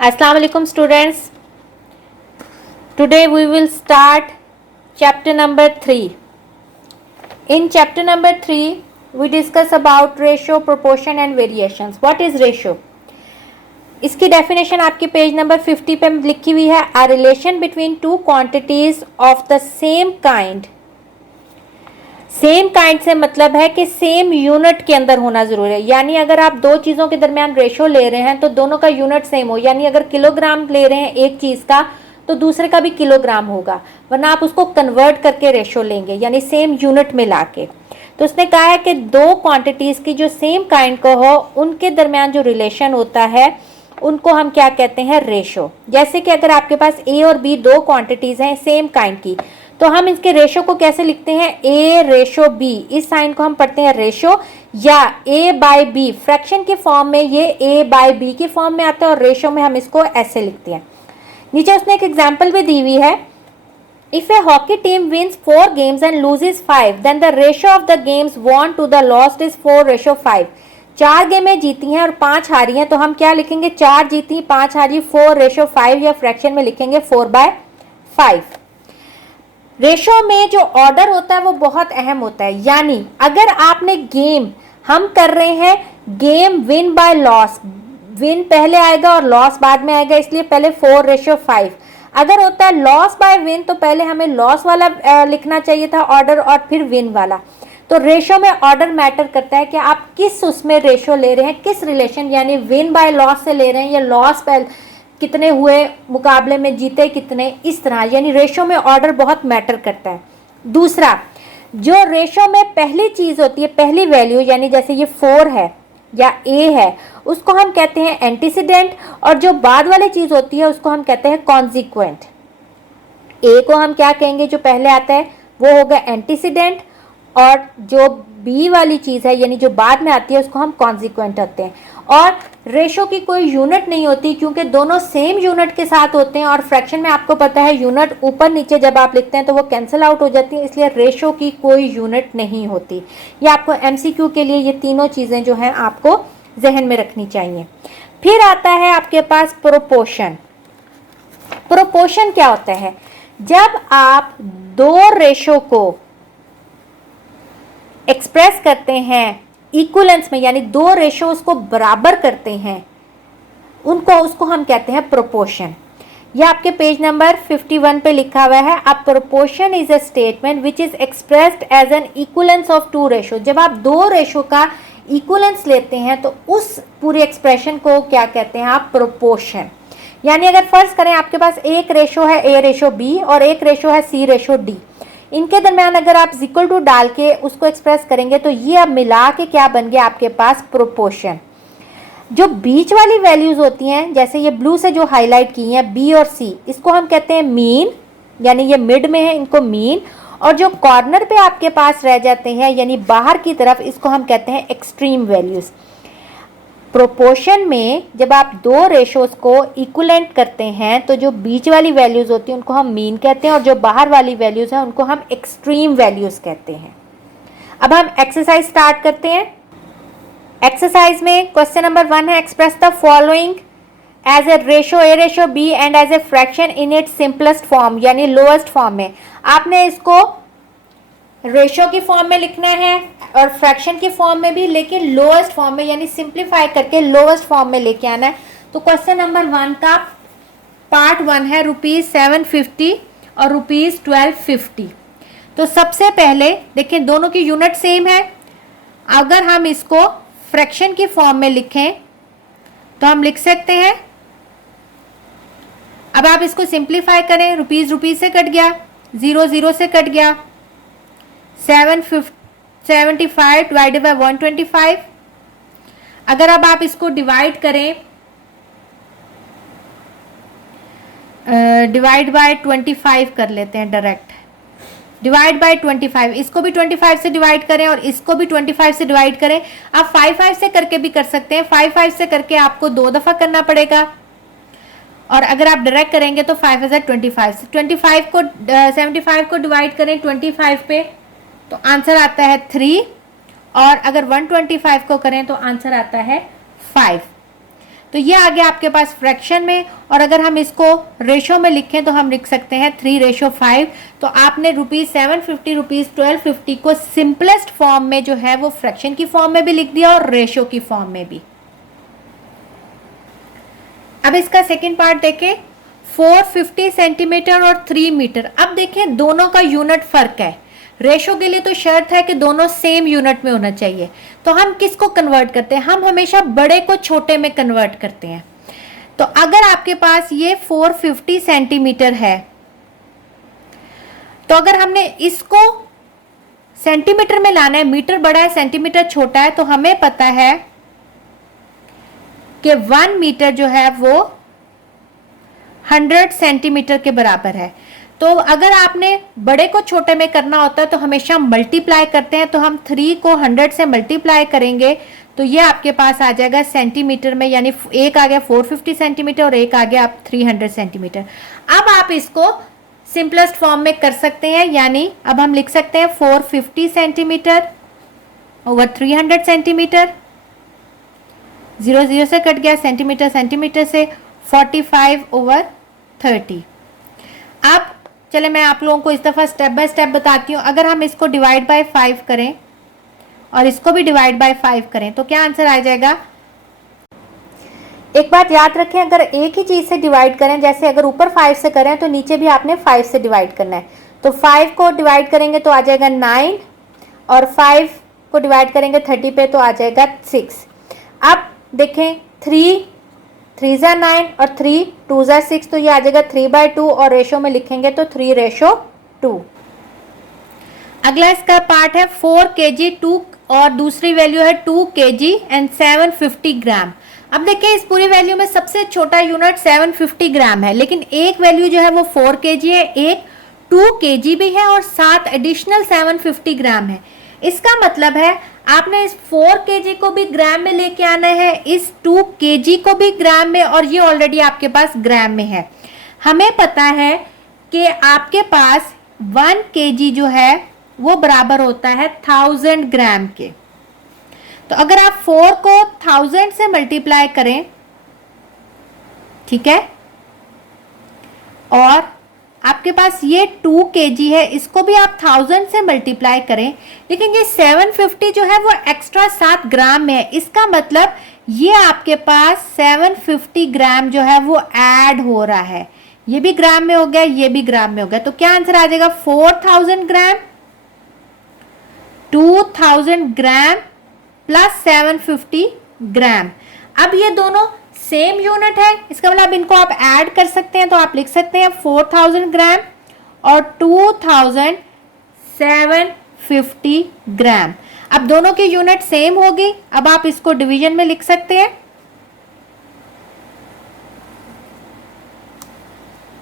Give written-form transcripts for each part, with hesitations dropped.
Assalamu alaikum students. Today we will start chapter number 3. In chapter number 3 we discuss about ratio, proportion and variations. What is ratio? इसकी definition आपके page number 50 पे लिखी हुई है. A relation between two quantities of the same kind. Same kind से मतलब है कि सेम यूनिट के अंदर होना जरूरी है. यानी अगर आप दो चीजों के दरमियान रेशो ले रहे हैं तो दोनों का यूनिट सेम हो. यानी अगर किलोग्राम ले रहे हैं एक चीज का तो दूसरे का भी किलोग्राम होगा, वरना आप उसको कन्वर्ट करके रेशो लेंगे यानी सेम यूनिट में लाके. तो उसने कहा है कि दो क्वांटिटीज की जो सेम काइंड को हो उनके दरमियान जो रिलेशन होता है उनको हम क्या कहते हैं, रेशो. जैसे कि अगर आपके पास ए और बी दो क्वांटिटीज हैं सेम काइंड की, तो हम इसके रेशो को कैसे लिखते हैं, ए रेशो बी. इस साइन को हम पढ़ते हैं रेशो, या ए बाय बी फ्रैक्शन के फॉर्म में ये ए बाय बी के फॉर्म में आता है और रेशो में हम इसको ऐसे लिखते हैं. नीचे उसने एक एग्जांपल भी दी हुई है. If a hockey team wins 4 games and loses 5 then the ratio of the games won to the lost is 4:5. 4 गेमें जीती हैं और 5 हारी हैं, तो हम क्या लिखेंगे, 4 जीती 5 हारी, 4:5, या फ्रैक्शन में लिखेंगे 4/5. रेशो में जो ऑर्डर होता है वो बहुत अहम होता है. यानी अगर आपने गेम हम कर रहे हैं game win by loss, win पहले आएगा और लॉस बाद में आएगा, इसलिए पहले 4:5. अगर होता है लॉस बाय विन तो पहले हमें लॉस वाला लिखना चाहिए था ऑर्डर और फिर विन वाला. तो रेशो में ऑर्डर मैटर करता है कि आप किस उसमें रेशो ले रहे हैं, किस रिलेशन, यानी विन बाय लॉस से ले रहे हैं या लॉस बाय कितने हुए मुकाबले में, जीते कितने, इस तरह. यानी रेशो में ऑर्डर बहुत मैटर करता है. दूसरा, जो रेशो में पहली चीज होती है, पहली वैल्यू, यानी जैसे ये 4 है या ए है, उसको हम कहते हैं एंटीसीडेंट, और जो बाद वाली चीज होती है उसको हम कहते हैं कॉन्सिक्वेंट. ए को हम क्या कहेंगे, जो पहले आता है वो होगा एंटीसीडेंट, और जो बी वाली चीज है यानी जो बाद में आती है उसको हम कॉन्सिक्वेंट कहते हैं. और रेशो की कोई यूनिट नहीं होती क्योंकि दोनों सेम यूनिट के साथ होते हैं, और फ्रैक्शन में आपको पता है यूनिट ऊपर नीचे जब आप लिखते हैं तो वो कैंसिल आउट हो जाती है, इसलिए रेशो की कोई यूनिट नहीं होती. ये आपको एमसीक्यू के लिए ये तीनों चीजें जो हैं आपको जहन में रखनी चाहिए. फिर आता है आपके पास प्रोपोर्शन. प्रोपोर्शन क्या होता है, जब आप दो रेशो को एक्सप्रेस करते हैं इक्वलेंस में, यानी दो रेशो उसको बराबर करते हैं, उसको हम कहते हैं प्रोपोर्शन. यह आपके पेज नंबर 51 पे लिखा हुआ है. A proportion is a statement which is expressed as an equivalence of two ratio. जब आप दो रेशो का इक्वलेंस लेते हैं तो उस पूरे एक्सप्रेशन को क्या कहते हैं आप, प्रोपोर्शन. यानी अगर फर्ज करें आपके पास एक रेशो है ए रेशो बी और एक रेशो है सी रेशो डी, इनके दरमियान अगर आप इक्वल टू डाल के उसको एक्सप्रेस करेंगे तो ये अब मिला के क्या बन गया आपके पास, प्रोपोर्शन. जो बीच वाली वैल्यूज होती हैं, जैसे ये ब्लू से जो हाईलाइट की हैं बी और सी, इसको हम कहते हैं मीन, यानी ये मिड में है इनको मीन. और जो कॉर्नर पे आपके पास रह जाते हैं यानी बाहर की तरफ, इसको हम कहते हैं एक्सट्रीम वैल्यूज. प्रोपोर्शन में जब आप दो रेशोज को इक्वलेंट करते हैं तो जो बीच वाली वैल्यूज होती हैं उनको हम मीन कहते हैं, और जो बाहर वाली वैल्यूज हैं उनको हम एक्सट्रीम वैल्यूज कहते हैं. अब हम एक्सरसाइज स्टार्ट करते हैं. एक्सरसाइज में क्वेश्चन नंबर 1 है, express the following as a ratio A ratio B and as a fraction in its simplest form, यानी लोएस्ट फॉर्म में. आपने इसको रेशो की फॉर्म में लिखना है और फ्रैक्शन की फॉर्म में भी, लेकिन लोएस्ट फॉर्म में, यानी सिंप्लीफाई करके लोएस्ट फॉर्म में लेके आना है. तो क्वेश्चन नंबर 1 का पार्ट 1 है ₹750 और ₹1250. तो सबसे पहले देखिए दोनों की यूनिट सेम है. अगर हम इसको फ्रैक्शन की फॉर्म में लिखें तो हम लिख सकते हैं, अब आप इसको सिंप्लीफाई करें, रुपीज से कट गया, 0 से कट गया, 775 डिवाइडेड बाय 125. अगर अब आप इसको डिवाइड करें, डिवाइड बाय 25 कर लेते हैं डायरेक्ट, डिवाइड बाय 25, इसको भी 25 से डिवाइड करें और इसको भी 25 से डिवाइड करें. आप 5 से करके भी कर सकते हैं, 5 से करके आपको 2 दफा करना पड़ेगा, और अगर आप डायरेक्ट करेंगे तो 5,025 से 25 को 75 को डिवाइड करें 25 पे तो आंसर आता है 3, और अगर 125 को करें तो आंसर आता है 5. तो ये आ गया आपके पास फ्रैक्शन में। और अगर हम इसको रेशो में लिखें तो हम लिख सकते हैं 3:5। तो आपने ₹750 ₹1250 को सिंपलेस्ट फॉर्म में जो है वो फ्रैक्शन की फॉर्म में भी लिख दिया और रेशो की फॉर्म में भी। अब इसका सेकेंड पार्ट देखें, 450 सेंटीमीटर और 3 मीटर। अब देखें दोनों का यूनिट फर्क है। रेशो के लिए तो शर्त है कि दोनों सेम यूनिट में होना चाहिए। तो हम किसको कन्वर्ट करते हैं? हम हमेशा बड़े को छोटे में कन्वर्ट करते हैं। तो अगर आपके पास ये 450 सेंटीमीटर है, तो अगर हमने इसको सेंटीमीटर में लाना है, मीटर बड़ा है सेंटीमीटर छोटा है, तो हमें पता है कि 1 मीटर जो है वो 100 सेंटीमीटर के बराबर है। तो अगर आपने बड़े को छोटे में करना होता है तो हमेशा मल्टीप्लाई करते हैं। तो हम 3 को 100 से मल्टीप्लाई करेंगे तो ये आपके पास आ जाएगा सेंटीमीटर में, यानी एक आ गया 450 सेंटीमीटर और एक आ गया आप 300 सेंटीमीटर। अब आप इसको सिंपलेस्ट फॉर्म में कर सकते हैं, यानी अब हम लिख सकते हैं 450 सेंटीमीटर ओवर 300 सेंटीमीटर। 0 0 से कट गया, सेंटीमीटर सेंटीमीटर से, 45 ओवर 30। अब चले मैं आप लोगों को इस दफ़ा स्टेप बाय स्टेप बताती हूँ। अगर हम इसको डिवाइड बाय 5 करें और इसको भी डिवाइड बाय 5 करें तो क्या आंसर आ जाएगा? एक बात याद रखें, अगर एक ही चीज़ से डिवाइड करें, जैसे अगर ऊपर 5 से करें तो नीचे भी आपने 5 से डिवाइड करना है। तो 5 को डिवाइड करेंगे तो आ जाएगा 9 और 5 को डिवाइड करेंगे 30 पे तो आ जाएगा 6। अब देखें 3 3 9 और 3 2 6, तो ये आ जाएगा 3/2 और रेशो में लिखेंगे तो 3:2। अगला इसका पार्ट है 4 kg 2 और दूसरी वैल्यू है 2 kg एंड 750 ग्राम। अब देखिए इस पूरी वैल्यू में सबसे छोटा यूनिट 750 ग्राम है, लेकिन एक वैल्यू जो है वो 4 kg है, एक 2 kg भी है और साथ एडिशनल 750 ग्राम है। इसका मतलब है आपने इस 4 kg को भी ग्राम में लेके आना है, इस 2 kg को भी ग्राम में, और ये ऑलरेडी आपके पास ग्राम में है। हमें पता है कि आपके पास 1 kg जो है वो बराबर होता है 1000 ग्राम के। तो अगर आप 4 को 1000 से मल्टीप्लाई करें, ठीक है, और आपके पास ये 2 kg है, इसको भी आप 1000 से मल्टीप्लाई करें, लेकिन ये 750 जो है वो एक्स्ट्रा 7 ग्राम में है। इसका मतलब ये आपके पास 750 ग्राम जो है वो ऐड हो रहा है। ये भी ग्राम में हो गया, ये भी ग्राम में हो गया। तो क्या आंसर आ जाएगा? 4000 ग्राम, 2000 ग्राम प्लस 750 ग्राम। अब ये दोनों सेम यूनिट है, इसका मतलब इनको आप ऐड कर सकते हैं। तो आप लिख सकते हैं 4000 ग्राम और 2750 ग्राम। अब दोनों की यूनिट सेम होगी। अब आप इसको डिवीजन में लिख सकते हैं।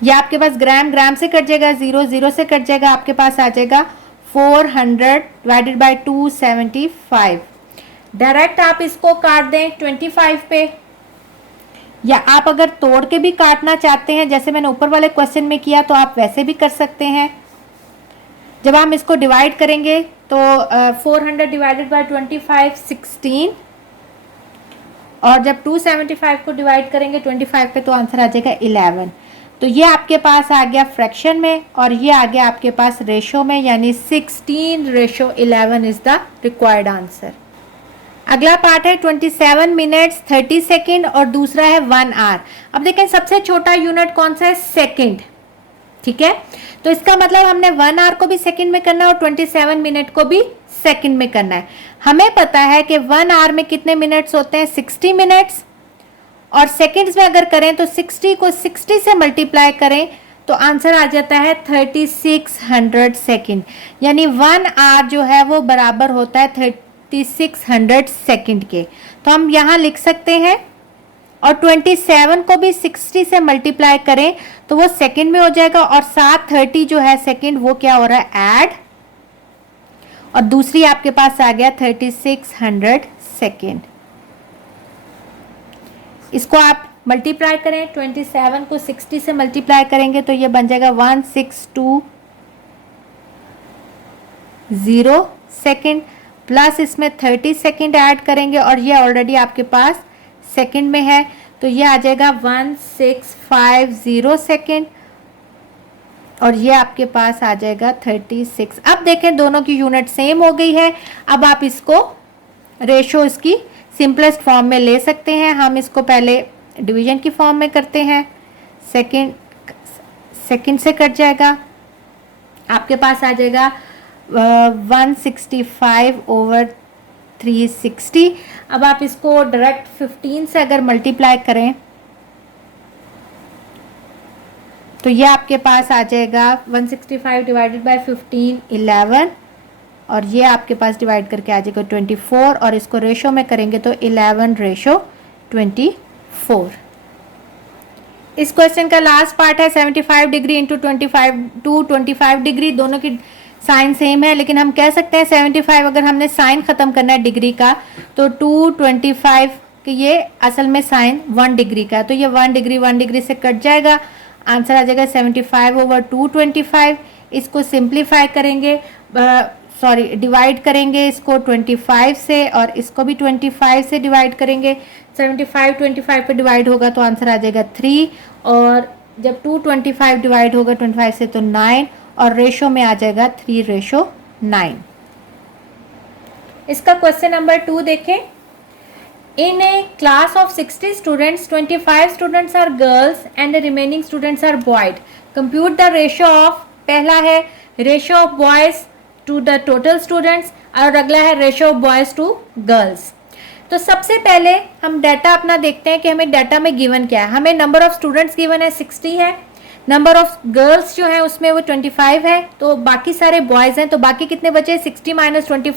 ये आपके पास ग्राम ग्राम से कट जाएगा, 0 0 से कट जाएगा, आपके पास आ जाएगा 400 डिवाइडेड बाय 275। डायरेक्ट आप इसको काट दें 25 पे, या आप अगर तोड़ के भी काटना चाहते हैं जैसे मैंने ऊपर वाले क्वेश्चन में किया तो आप वैसे भी कर सकते हैं। जब हम इसको डिवाइड करेंगे तो 400 डिवाइडेड बाय 25 16, और जब 275 को डिवाइड करेंगे 25 पे तो आंसर आ जाएगा 11। तो ये आपके पास आ गया फ्रैक्शन में और ये आ गया आपके पास रेशो में, यानी 16:11 इज द रिक्वायर्ड आंसर। अगला पार्ट है 27 मिनट्स 30 सेकेंड और दूसरा है 1 आवर। अब देखें सबसे छोटा यूनिट कौन सा है? सेकेंड, ठीक है। तो इसका मतलब हमने 1 आवर को भी सेकेंड में करना है और 27 मिनट को भी सेकेंड में करना है। हमें पता है कि 1 आवर में कितने मिनट्स होते हैं? 60 मिनट्स, और सेकेंड्स में अगर करें तो 60 को 60 से मल्टीप्लाई करें तो आंसर आ जाता है 3600 सेकेंड, यानी 1 आवर जो है वो बराबर होता है 3600 सेकेंड के। तो हम यहाँ लिख सकते हैं, और 27 को भी 60 से मल्टीप्लाई करें तो वो सेकेंड में हो जाएगा, और साथ 30 जो है सेकेंड वो क्या हो रहा है? ऐड, और दूसरी आपके पास आ गया 3600 सेकेंड। इसको आप मल्टीप्लाई करें, 27 को 60 से मल्टीप्लाई करेंगे तो ये बन जाएगा 1620 सेकेंड, प्लस इसमें 30 सेकेंड ऐड करेंगे और ये ऑलरेडी आपके पास सेकेंड में है तो ये आ जाएगा 1650 सेकेंड और ये आपके पास आ जाएगा 36। अब देखें दोनों की यूनिट सेम हो गई है। अब आप इसको रेशो इसकी सिंपलेस्ट फॉर्म में ले सकते हैं। हम इसको पहले डिवीजन की फॉर्म में करते हैं। सेकेंड से कट जाएगा, आपके पास आ जाएगा 165/360। अब आप इसको डायरेक्ट 15 से अगर मल्टीप्लाई करें तो ये आपके पास आ जाएगा 165 डिवाइडेड बाय 15 11 और ये आपके पास डिवाइड करके आ जाएगा 24 और इसको रेशो में करेंगे तो 11/24। इस क्वेश्चन का लास्ट पार्ट है 75 डिग्री इंटू 25 डिग्री। दोनों की साइन सेम है, लेकिन हम कह सकते हैं 75 अगर हमने साइन खत्म करना है डिग्री का तो 225 कि ये असल में साइन 1 डिग्री का, तो ये 1 डिग्री से कट जाएगा। आंसर आ जाएगा 75/225। इसको सिंप्लीफाई करेंगे, डिवाइड करेंगे इसको 25 से और इसको भी 25 से डिवाइड करेंगे। 75 25 पे डिवाइड होगा तो आंसर आ जाएगा 3 और जब 225 डिवाइड होगा 25 से तो 9 और रेशो में आ जाएगा 3:9। इसका क्वेश्चन नंबर 2 देखें। In a class of 60 students, 25 students are girls and the remaining students are boys. Compute the ratio of, पहला है ratio of boys to the total students और अगला है ratio of boys to girls. तो सबसे पहले हम डाटा अपना देखते हैं कि हमें डाटा में गिवन क्या है। हमें नंबर ऑफ स्टूडेंट्स गिवन है 60 है, नंबर ऑफ गर्ल्स जो है उसमें वो 25 है, तो बाकी सारे बॉयज़ हैं, तो बाकी कितने बचे 60 माइनस 25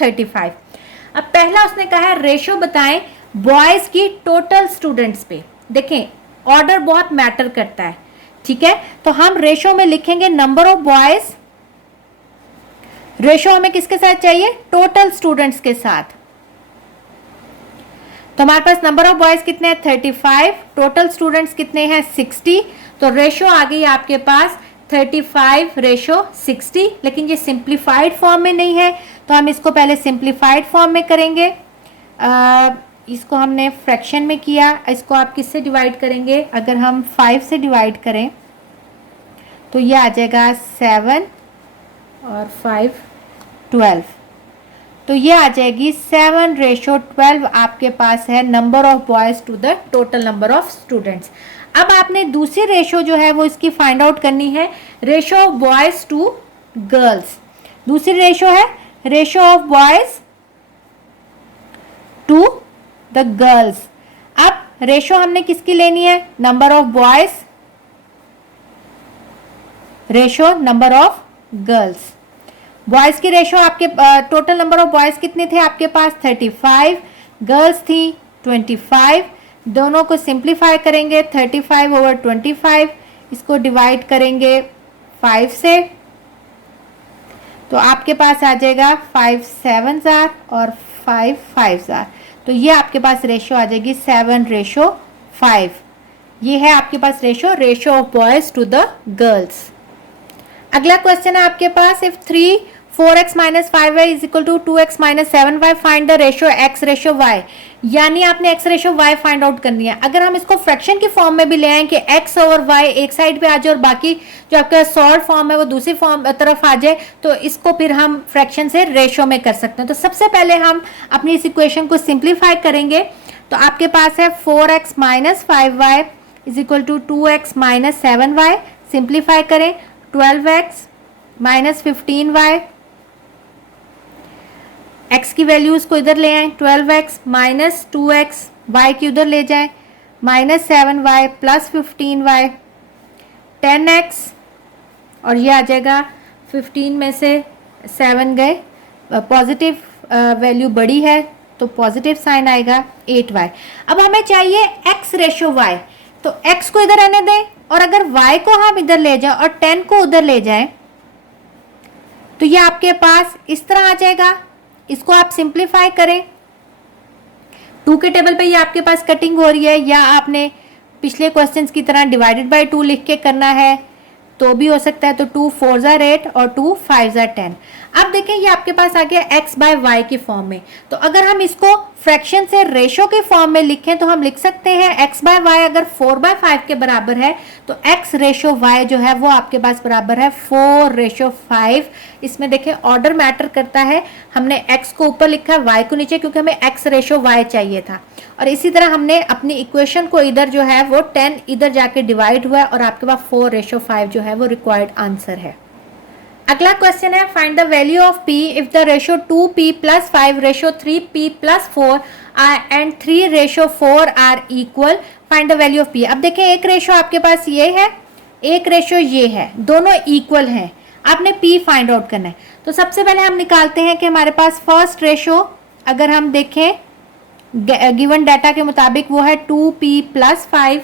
35। अब पहला उसने कहा है रेशो बताएं बॉयज की टोटल स्टूडेंट्स पे। देखें ऑर्डर बहुत मैटर करता है, ठीक है, तो हम रेशो में लिखेंगे नंबर ऑफ बॉयज। रेशो हमें किसके साथ चाहिए, टोटल स्टूडेंट्स के साथ। तो हमारे पास नंबर ऑफ बॉयज कितने हैं 35, टोटल स्टूडेंट्स कितने हैं 60, तो रेशो आ गई आपके पास 35:60। लेकिन ये सिंप्लीफाइड फॉर्म में नहीं है तो हम इसको पहले सिंप्लीफाइड फॉर्म में करेंगे। इसको हमने फ्रैक्शन में किया, इसको आप किससे डिवाइड करेंगे, अगर हम 5 से डिवाइड करें तो ये आ जाएगा 7 और 5 12, तो ये आ जाएगी 7:12 आपके पास है number of boys to the total number of students. अब आपने दूसरी रेशो जो है वो इसकी फाइंड आउट करनी है, ratio of boys to girls. दूसरी रेशो है ratio of boys to the girls. अब रेशो हमने किसकी लेनी है, number of boys ratio number of girls. Boys की रेशो आपके टोटल नंबर ऑफ बॉयज कितने थे आपके पास 35, गर्ल्स थी 25। दोनों को सिंप्लीफाई करेंगे 35/25, इसको डिवाइड करेंगे 5 से तो आपके पास आ जाएगा 5 7s और 5 5s, तो ये आपके पास रेशो आ जाएगी 7:5। ये है आपके पास ratio of boys to the girls. अगला क्वेश्चन है आपके पास, if 4x - 5y is equal to 2x - 7y find the ratio x ratio y। यानी आपने x ratio y find out करनी है। अगर हम इसको फ्रैक्शन की फॉर्म में भी ले आए कि x और y एक साइड पे आ जाए और बाकी जो आपका सॉल्व फॉर्म है वो दूसरी फॉर्म तरफ आ जाए, तो इसको फिर हम फ्रैक्शन से रेशो में कर सकते हैं। तो सबसे पहले हम अपनी इस इक्वेशन को सिंप्लीफाई करेंगे। तो आपके पास है 4x - 5y is equal to 2x - 7y। Simplify करें 12x - 15y, x की वैल्यूज को इधर ले आए 12x - 2x, y की उधर ले जाएं -7y + 15y 10x और ये आ जाएगा 15 में से 7 गए, पॉजिटिव वैल्यू बड़ी है तो पॉजिटिव साइन आएगा 8y। अब हमें चाहिए x रेशो y, तो x को इधर रहने दें और अगर y को हम इधर ले जाएं और 10 को उधर ले जाएं तो ये आपके पास इस तरह आ जाएगा। इसको आप सिंप्लीफाई करें 2 के टेबल पे ये आपके पास कटिंग हो रही है, या आपने पिछले क्वेश्चंस की तरह डिवाइडेड बाय 2 लिख के करना है तो भी हो सकता है। तो 2 4s are 8 और 2 5s are 10। अब देखें ये आपके पास आ गया x बाय वाई की फॉर्म में। तो अगर हम इसको फ्रैक्शन से रेशो के फॉर्म में लिखें तो हम लिख सकते हैं x बाय वाई अगर 4/5 के बराबर है तो x रेशो y जो है वो आपके पास बराबर है 4/5। इसमें देखें ऑर्डर मैटर करता है, हमने x को ऊपर लिखा है y को नीचे, क्योंकि हमें x रेशो y चाहिए था। और इसी तरह हमने अपनी इक्वेशन को इधर जो है वो 10 इधर जाके डिवाइड हुआ है और आपके पास 4/5 जो है वो रिक्वायर्ड आंसर है। अगला क्वेश्चन है find the value of p if the ratio 2p + 5 ratio 3p + 4 and 3 ratio 4 are equal, find the value of p। अब देखें एक रेशो आपके पास ये है, एक रेशो ये है, दोनों इक्वल हैं, आपने p फाइंड आउट करना है। तो सबसे पहले हम निकालते हैं कि हमारे पास फर्स्ट रेशो अगर हम देखें गिवन डाटा के मुताबिक वो है 2p + 5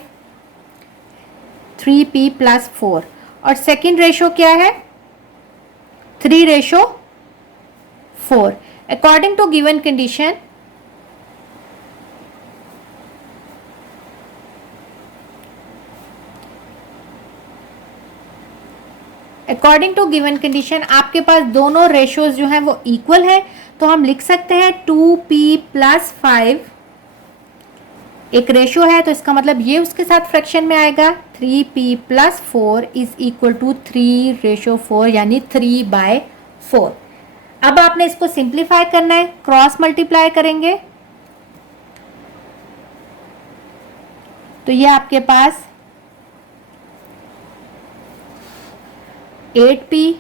3p + 4 और सेकेंड रेशो क्या है 3/4। अकॉर्डिंग टू गिवन कंडीशन आपके पास दोनों रेशोज जो हैं वो इक्वल है। तो हम लिख सकते हैं 2p + 5 एक रेशो है तो इसका मतलब ये उसके साथ फ्रैक्शन में आएगा। 3p + 4 = 3/4 यानी 3/4। अब आपने इसको सिंप्लीफाई करना है, क्रॉस मल्टीप्लाई करेंगे तो ये आपके पास 8p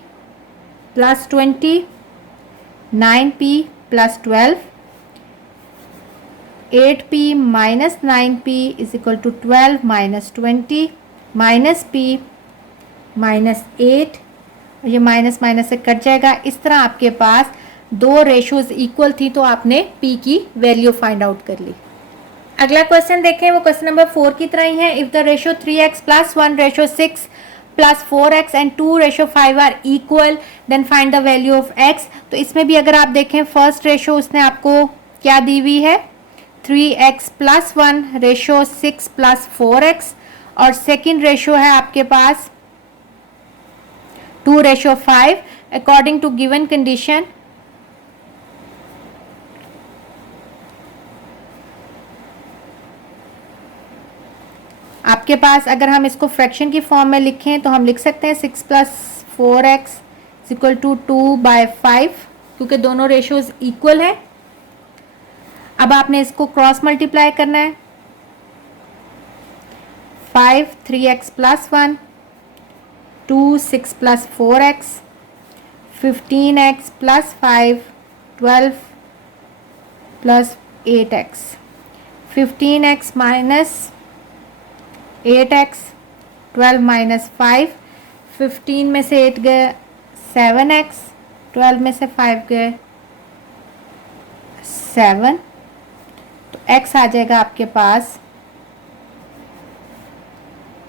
+ 20 9p + 12 8p - 9p = 12 - 20 -p -8 ये माइनस माइनस से कट जाएगा। इस तरह आपके पास दो रेशोज इक्वल थी तो आपने p की वैल्यू फाइंड आउट कर ली। अगला क्वेश्चन देखें वो क्वेश्चन नंबर 4 की तरह ही है। If the ratio 3x + 1 ratio 6 + 4x and 2/5 are equal then find the value of x। तो इसमें भी अगर आप देखें फर्स्ट रेशो उसने आपको क्या दी हुई है 3x + 1 रेशो 6 + 4x और सेकेंड रेशो है आपके पास 2/5 अकॉर्डिंग टू गिवन कंडीशन। आपके पास अगर हम इसको फ्रैक्शन की फॉर्म में लिखें तो हम लिख सकते हैं 6 + 4x = 2/5 क्योंकि दोनों रेशोज इक्वल है। अब आपने इसको क्रॉस मल्टीप्लाई करना है 5 3x + 1 2 6 + 4x 15x + 5 12 + 8x 15x - 8x 12 - 5 15 में से 8 गए 7x 12 में से 5 गए 7 तो x आ जाएगा आपके पास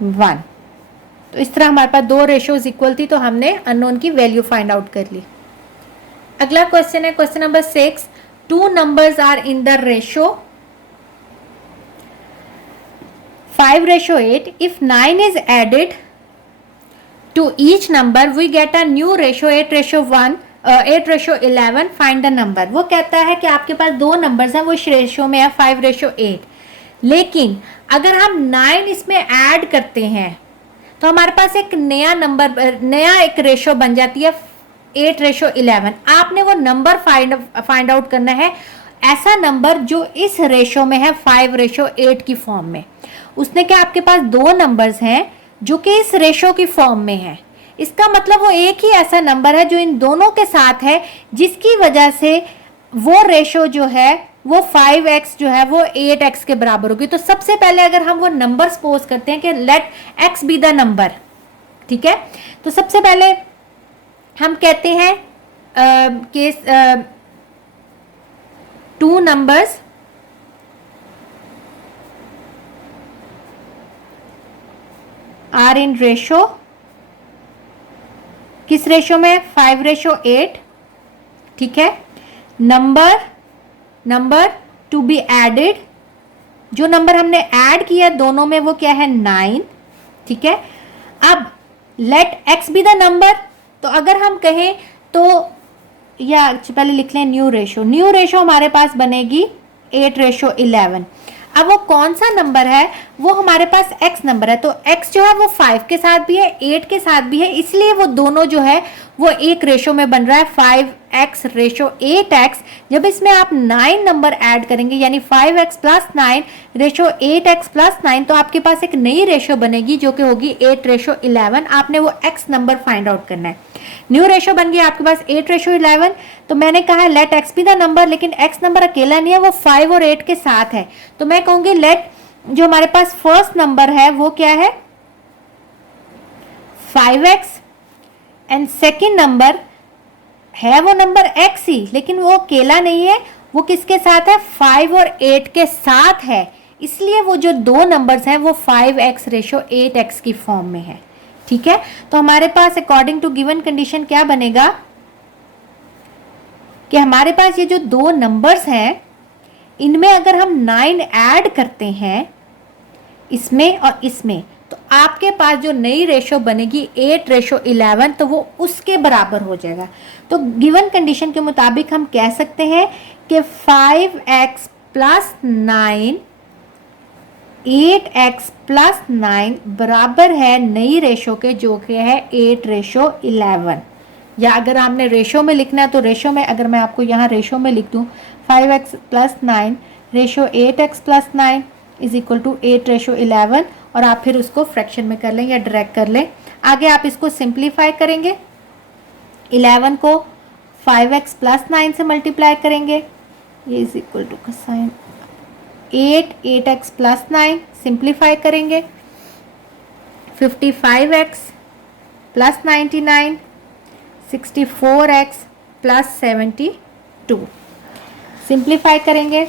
1। तो इस तरह हमारे पास दो रेशोज इक्वल थी तो हमने अननोन की वैल्यू फाइंड आउट कर ली। अगला क्वेश्चन है question number 6। Two numbers are in the ratio 5/8 if 9 is added to each number we get a new ratio 8/11 find the number। वो कहता है कि आपके पास दो नंबर्स हैं वो इस रेशो में है 5/8 लेकिन अगर हम 9 इसमें ऐड करते हैं तो हमारे पास एक नया एक रेशो बन जाती है 8/11। आपने वो नंबर फाइंड आउट करना है, ऐसा नंबर जो इस रेशो में है 5/8 की फॉर्म में। उसने क्या आपके पास दो नंबर्स हैं जो कि इस रेशो की फॉर्म में है, इसका मतलब वो एक ही ऐसा नंबर है जो इन दोनों के साथ है जिसकी वजह से वो रेशो जो है वो 5x जो है वो 8x के बराबर होगी। तो सबसे पहले अगर हम वो नंबर सपोज करते हैं कि let x be the number, ठीक है, तो सबसे पहले हम कहते हैं कि two numbers are in ratio, किस रेशो में 5/8, ठीक है। नंबर टू बी एडेड, जो नंबर हमने ऐड किया दोनों में वो क्या है 9, ठीक है। अब let x be the number, तो अगर हम कहें तो या पहले लिख लें न्यू रेशो। न्यू रेशो हमारे पास बनेगी 8:11। अब वो कौन सा नंबर है, वो हमारे पास x नंबर है। तो x जो है वो 5 के साथ भी है, 8 के साथ भी है, इसलिए वो दोनों जो है वो एक रेशो में बन रहा है 5x रेशो 8x। जब इसमें आप 9 नंबर ऐड करेंगे यानी 5x plus 9 ratio 8x plus 9, तो आपके पास एक नई रेशो बनेगी जो कि होगी 8:11। आपने वो x नंबर फाइंड आउट करना है। न्यू रेशो बन गई आपके पास 8:11। तो मैंने कहा है let x be the number, लेकिन x नंबर अकेला नहीं है, वो 5 और 8 के साथ है। तो मैं कहूंगी लेट जो हमारे पास फर्स्ट नंबर है वो क्या है 5x, एंड सेकेंड नंबर है वो नंबर x ही, लेकिन वो अकेला नहीं है, वो किसके साथ है 5 और 8 के साथ है, इसलिए वो जो दो नंबर्स हैं वो 5x रेशो 8x की फॉर्म में है। ठीक है, तो हमारे पास अकॉर्डिंग टू गिवन कंडीशन क्या बनेगा कि हमारे पास ये जो दो नंबर्स हैं इनमें अगर हम 9 ऐड करते हैं इसमें और इसमें, तो आपके पास जो नई रेशो बनेगी 8:11, तो वो उसके बराबर हो जाएगा। तो गिवन कंडीशन के मुताबिक हम कह सकते हैं कि 5x प्लस 9 8x प्लस 9 बराबर है नई रेशो के जो कि है 8:11। या अगर आपने रेशो में लिखना है तो रेशो में, अगर मैं आपको यहाँ रेशो में लिख दूँ 5x plus 9 ratio 8x plus 9 is equal to 8:11, और आप फिर उसको फ्रैक्शन में कर लें या डायरेक्ट कर लें। आगे आप इसको सिंप्लीफाई करेंगे, 11 को 5x प्लस 9 से मल्टीप्लाई करेंगे, ये is equal to sign 8x plus 9 simplify करेंगे, 55x plus 99 64x plus 72 simplify करेंगे,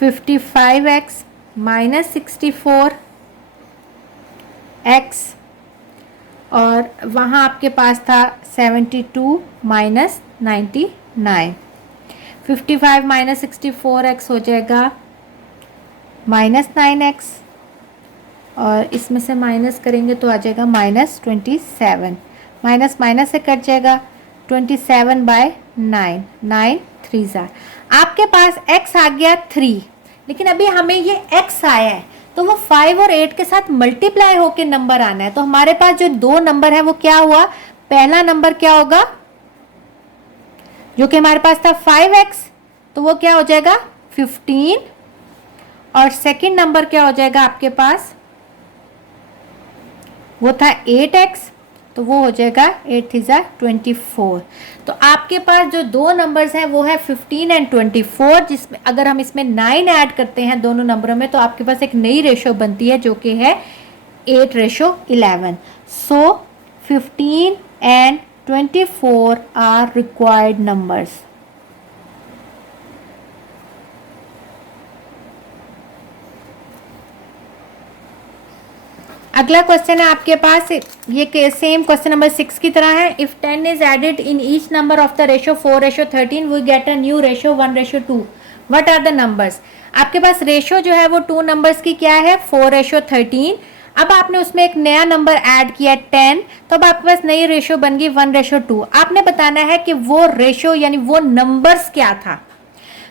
55x माइनस 64x, और वहाँ आपके पास था 72 माइनस 99। 55 माइनस 64x हो जाएगा माइनस 9x, और इसमें से माइनस करेंगे तो आ जाएगा माइनस 27। माइनस माइनस से कट जाएगा 27/9, 9 3 आपके पास x आ गया 3, लेकिन अभी हमें ये x आया है तो वो 5 और 8 के साथ मल्टीप्लाई होके नंबर आना है। तो हमारे पास जो दो नंबर है वो क्या हुआ, पहला नंबर क्या होगा जो कि हमारे पास था 5x, तो वो क्या हो जाएगा 15, और सेकंड नंबर क्या हो जाएगा आपके पास, वो था 8x, तो वो हो जाएगा 8 3 24। तो आपके पास जो दो नंबर्स हैं वो है 15 एंड 24, जिसमें अगर हम इसमें 9 ऐड करते हैं दोनों नंबरों में तो आपके पास एक नई रेशो बनती है जो कि है 8:11। सो 15 एंड 24 आर रिक्वायर्ड नंबर्स। अगला क्वेश्चन है आपके पास, ये सेम क्वेश्चन नंबर 6 की तरह है। If 10 is added in each number of the ratio 4:13 we get a new ratio 1:2। What are the numbers. आपके पास रेशो जो है वो टू नंबर्स की क्या है 4:13। अब आपने उसमें एक नया नंबर ऐड किया 10, तो अब आपके पास नई रेशो बन गई 1:2। आपने बताना है कि वो रेशो यानी वो नंबर्स क्या था।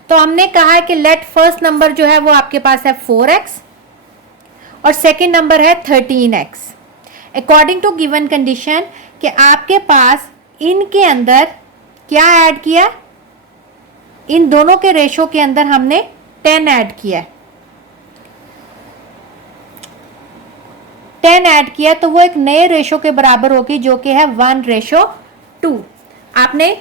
तो हमने कहा है कि लेट फर्स्ट नंबर जो है वो आपके पास है 4x और सेकेंड नंबर है 13x। According to given condition कि आपके पास इनके अंदर क्या ऐड किया, इन दोनों के रेशो के अंदर हमने 10 ऐड किया, 10 ऐड किया, तो वो एक नए रेशो के बराबर होगी जो कि है 1:2। आपने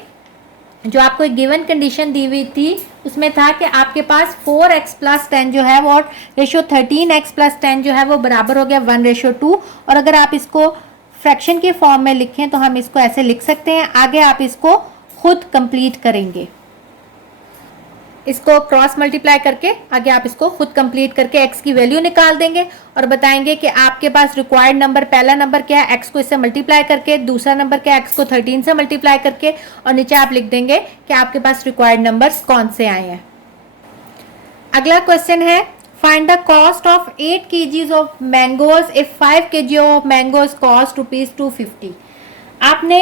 जो आपको एक गिवन कंडीशन दी हुई थी उसमें था कि आपके पास 4x प्लस 10 जो है वो रेशो 13x प्लस 10 जो है वो बराबर हो गया 1:2। और अगर आप इसको फ्रैक्शन के फॉर्म में लिखें तो हम इसको ऐसे लिख सकते हैं। आगे आप इसको खुद कंप्लीट करेंगे, इसको क्रॉस मल्टीप्लाई करके आगे आप इसको खुद कंप्लीट करके x की वैल्यू निकाल देंगे और बताएंगे कि आपके पास रिक्वायर्ड नंबर, पहला नंबर क्या है x को इससे मल्टीप्लाई करके, दूसरा नंबर क्या है x को 13 से मल्टीप्लाई करके, और नीचे आप लिख देंगे कि आपके पास रिक्वायर्ड नंबर्स कौन से आए हैं। अगला क्वेश्चन है find the cost of 8 kgs of mangoes if 5 kg of mangoes cost ₹250। आपने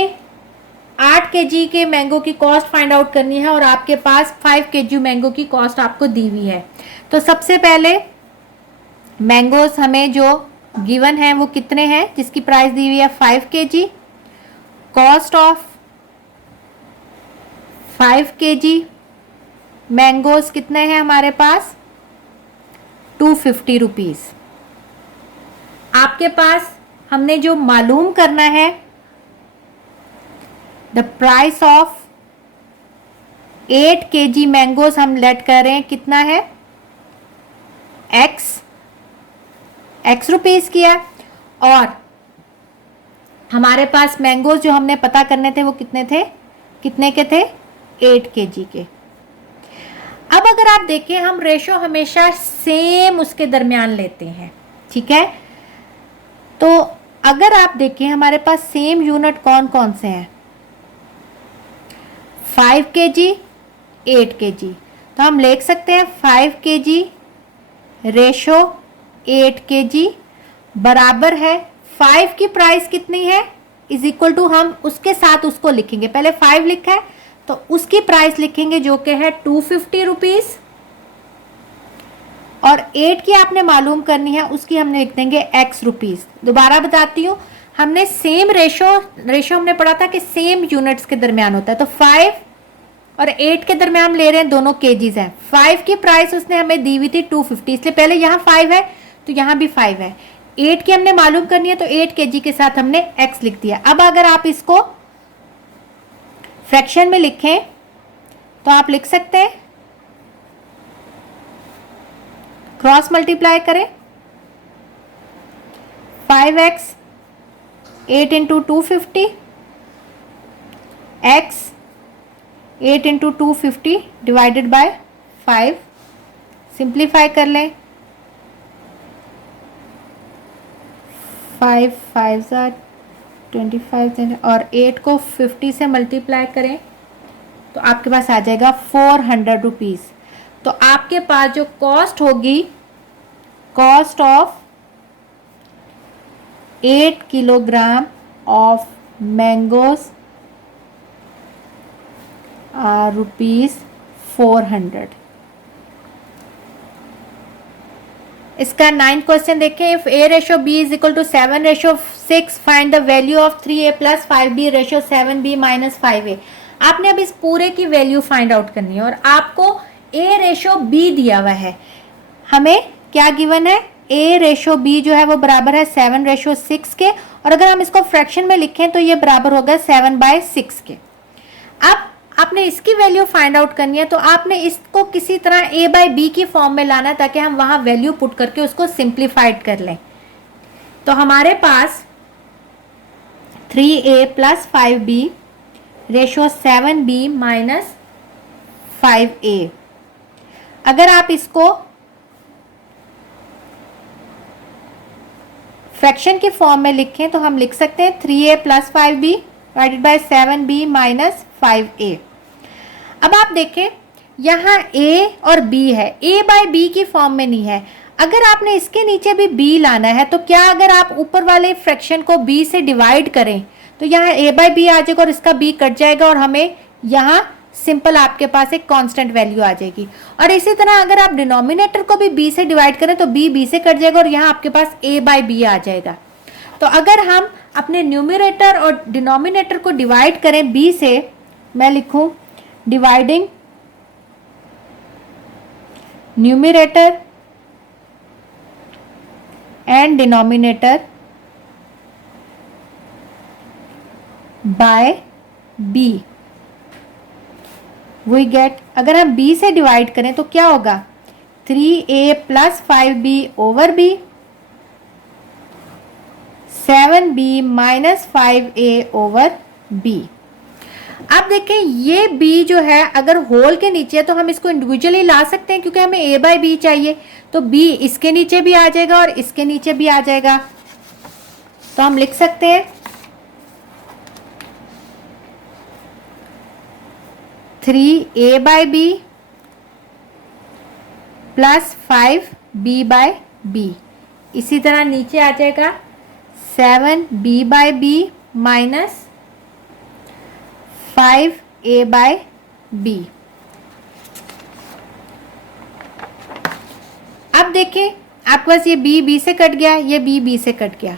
8 केजी के मैंगो की कॉस्ट फाइंड आउट करनी है और आपके पास 5 केजी मैंगो की कॉस्ट आपको दी हुई है। तो सबसे पहले मैंगोस हमें जो गिवन है वो कितने हैं, जिसकी प्राइस दी हुई है 5 KG. Cost of 5 KG mangoes कितने हैं हमारे पास, 250 रुपीज़। आपके पास हमने जो मालूम करना है, the price of 8 KG mangoes हम लेट कर रहे हैं, कितना है, x रुपीज़ किया। और हमारे पास मैंगोस जो हमने पता करने थे वो कितने थे, कितने के थे, 8 केजी के। अब अगर आप देखें, हम रेशो हमेशा सेम उसके दरमियान लेते हैं, ठीक है। तो अगर आप देखें हमारे पास सेम यूनिट कौन कौन से हैं, 5 केजी, 8 केजी। तो हम लिख सकते हैं 5 केजी रेशो 8 केजी बराबर है 5 की प्राइस कितनी है, इज इक्वल टू, हम उसके साथ उसको लिखेंगे, पहले 5 लिखा है तो उसकी प्राइस लिखेंगे जो कि है 250 रुपीज़, और 8 की आपने मालूम करनी है, उसकी हमने लिख देंगे x रुपीज़। दोबारा बताती हूँ, हमने सेम रेशो हमने पढ़ा था कि सेम यूनिट्स के दरमियान होता है। तो 5 और 8 के दरमियान हम ले रहे हैं, दोनों केजीज हैं। 5 की प्राइस उसने हमें दी हुई थी 250, इसलिए पहले यहाँ 5 है तो यहाँ भी 5 है। 8 की हमने मालूम करनी है तो 8 केजी के साथ हमने x लिख दिया। अब अगर आप इसको फ्रैक्शन में लिखें तो आप लिख सकते हैं, क्रॉस मल्टीप्लाई करें, 5x 8 into 250 x 8 into 250 divided by 5, simplify कर लें, 5 5 25 और 8 को 50 से मल्टीप्लाई करें तो आपके पास आ जाएगा 400 रुपीज़। तो आपके पास जो कॉस्ट होगी, cost of 8 kilogram of mangoes rupees 400। इसका 9th क्वेश्चन देखें, if a ratio b is equal to 7 ratio 6 find the value of 3a plus 5b ratio 7b minus 5a। आपने अब इस पूरे की वैल्यू फाइंड आउट करनी है और आपको a रेशो b दिया हुआ है। हमें क्या गिवन है, a रेशो b जो है वो बराबर है 7 रेशो 6 के, और अगर हम इसको फ्रैक्शन में लिखें तो ये बराबर होगा 7/6 के। अब आपने इसकी वैल्यू फाइंड आउट करनी है तो आपने इसको किसी तरह a बाई बी की फॉर्म में लाना ताकि हम वहां वैल्यू पुट करके उसको सिंप्लीफाइड कर लें। तो हमारे पास 3a plus 5b ratio 7b minus 5a। अगर आप इसको फ्रैक्शन की फॉर्म में लिखें तो हम लिख सकते हैं 3a plus 5b divided by 7b minus 5a। अब आप देखें यहाँ a और b है, a बाय b की फॉर्म में नहीं है। अगर आपने इसके नीचे भी b लाना है तो क्या, अगर आप ऊपर वाले फ्रैक्शन को b से डिवाइड करें तो यहाँ a बाय b आ जाएगा और इसका b कट जाएगा और हमें यहाँ सिंपल आपके पास एक कांस्टेंट वैल्यू आ जाएगी। और इसी तरह अगर आप डिनोमिनेटर को भी b से डिवाइड करें तो b से कट जाएगा और यहाँ आपके पास a बाय b आ जाएगा। तो अगर हम अपने न्यूमरेटर और डिनोमिनेटर को डिवाइड करें b से, मैं लिखूं dividing numerator and denominator by b, we get, अगर हम b से डिवाइड करें तो क्या होगा, 3a plus 5b over b, 7b minus 5a over b। आप देखें ये b जो है अगर होल के नीचे है तो हम इसको इंडिविजुअली ला सकते हैं क्योंकि हमें a बाई b चाहिए, तो b इसके नीचे भी आ जाएगा और इसके नीचे भी आ जाएगा। तो हम लिख सकते हैं 3a by b plus 5b by b, इसी तरह नीचे आ जाएगा 7b by b minus 5a/b। अब देखें आपके पास ये b से कट गया, ये b से कट गया।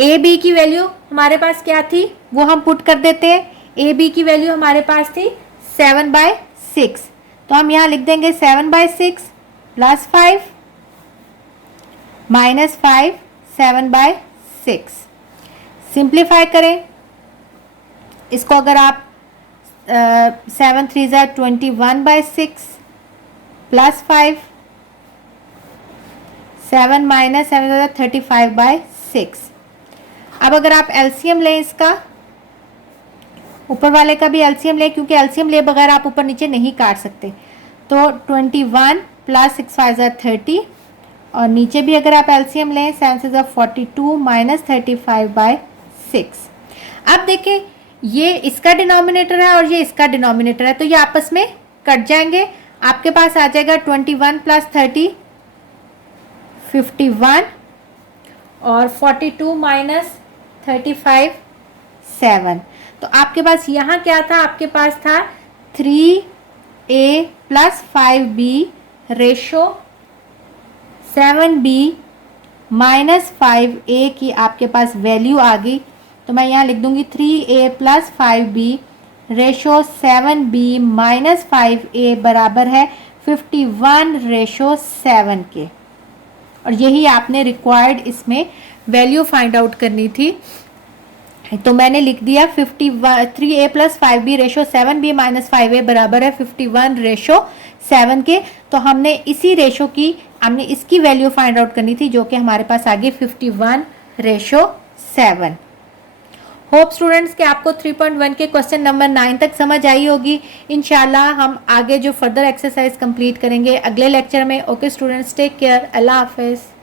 ए बी की वैल्यू हमारे पास क्या थी वो हम पुट कर देते हैं। ए बी की वैल्यू हमारे पास थी 7/6, तो हम यहाँ लिख देंगे 7/6 प्लस 5 माइनस 5 7/6। सिंप्लीफाई करें इसको, अगर आप 7 3 21/6 प्लस 5 7 माइनस 7 35/6। अब अगर आप एलसीएम लें, इसका ऊपर वाले का भी एलसीएम लें, क्योंकि एलसीएम ले बगैर आप ऊपर नीचे नहीं काट सकते। तो 21 प्लस 6 5 30, और नीचे भी अगर आप एलसीएम लें 7 6 42 माइनस 35/6। अब देखें ये इसका डिनोमिनेटर है और ये इसका डिनोमिनेटर है, तो ये आपस में कट जाएंगे। आपके पास आ जाएगा 21 प्लस 30 51, और 42 माइनस 35 7। तो आपके पास यहाँ क्या था, आपके पास था 3a plus 5b ratio 7b minus 5a की आपके पास वैल्यू आ गई। तो मैं यहाँ लिख दूंगी 3a plus 5b ratio 7b minus 5a बराबर है 51/7 के। और यही आपने रिक्वायर्ड इसमें वैल्यू फाइंड आउट करनी थी। तो मैंने लिख दिया 3a plus 5b ratio 7b minus 5a बराबर है 51/7 के। तो हमने इसी रेशो की हमने इसकी वैल्यू फाइंड आउट करनी थी, जो कि हमारे पास आ गई 51/7। होप स्टूडेंट्स कि आपको 3.1 के क्वेश्चन नंबर 9 तक समझ आई होगी। इंशाल्लाह हम आगे जो फर्दर एक्सरसाइज कंप्लीट करेंगे अगले लेक्चर में। ओके स्टूडेंट्स, टेक केयर, अल्लाह हाफिज़।